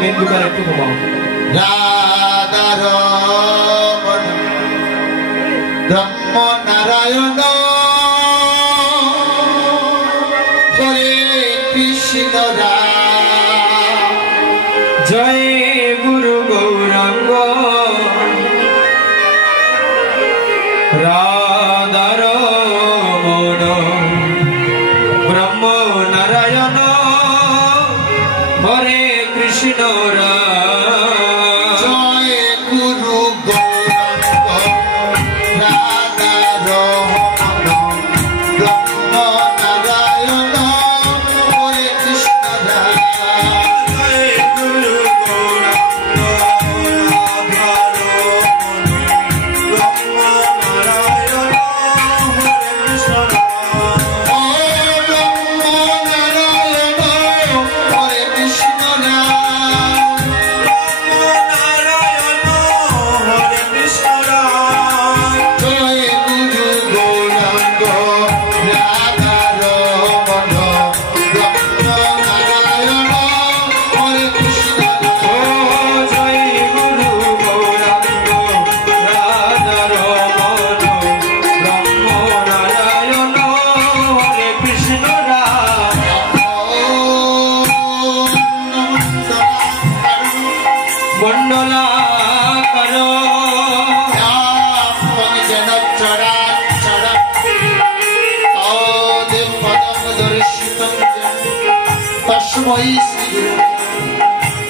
মেন্দুকার একটু ঘুমাও রাধারমণ ব্রহ্ম নারায়ণ হরে কৃষ্ণ জয় গুরু গৌরাঙ্গ রাধারমণ ব্রহ্ম নারায়ণ হরে কৃষ্ণ জয় গুরু গৌরাঙ্গ রাধারমণ ব্রহ্ম নারায়ণ হরে কৃষ্ণ জয় গুরু গৌরাঙ্গ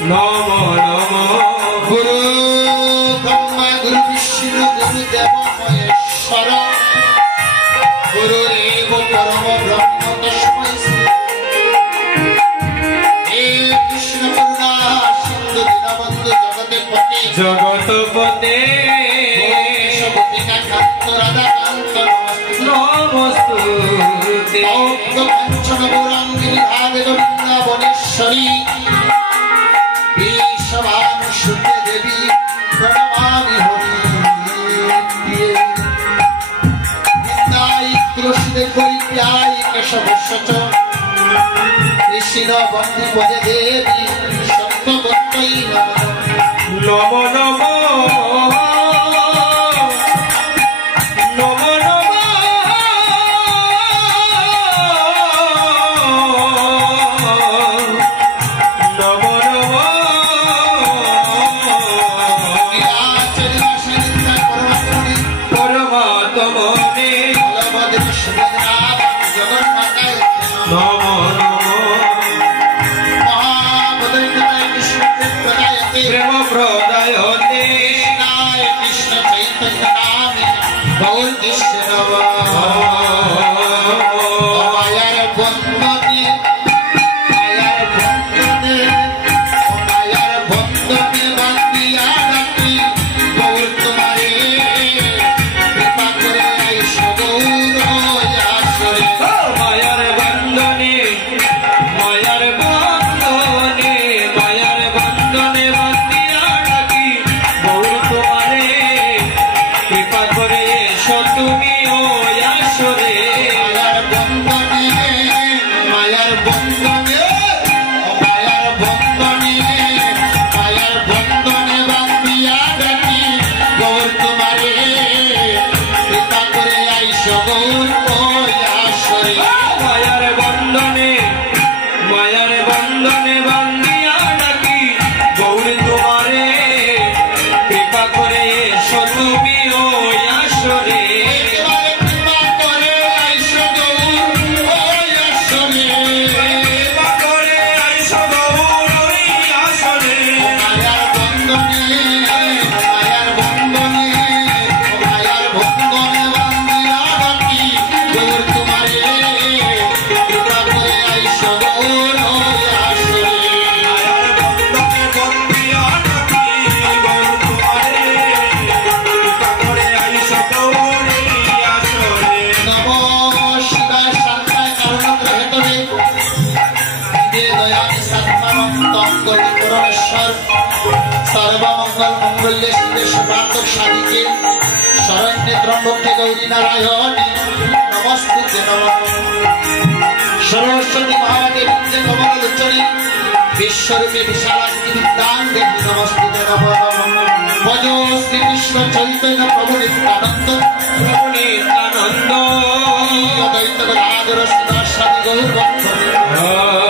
নমো নমো গুরু ব্রহ্মা গুরু বিষ্ণু গুরু দেব মহেশ্বর গুরুরেব পরম ব্রহ্ম তস্মৈ শ্রী হে কৃষ্ণ করুণা সিন্ধু দীনবন্ধু জগৎপতে জগৎপতে গোপিকা কান্ত রাধা কান্ত নমস্তুতে ঔদ্ধ কাঞ্চন গৌরাঙ্গী রাধে বৃন্দাবনেশ্বরী शुद्ध देवी प्रणमामि हरि कृष्ण गोप्याय केशवश्च कृष्ण बंदी पदे देवी सत्ववत्तै नमो नमो सर्वमंगल मंगल्य शिवे शुभांतक साधिके शरण्ये त्र्यंबके गौरी नारायणी नमस्ते नमः सरस्वती महादेवी कमल लोचनी বিশ্বরূপে বিশালাক্ষী বিদ্যাং দেবী নমস্তুতে নমঃ ভজ শ্রীকৃষ্ণ চৈতন্য প্রভু নিত্যানন্দ প্রভু নিত্যানন্দ অদ্বৈত গদাধর শ্রীবাসাদি গৌর ভক্ত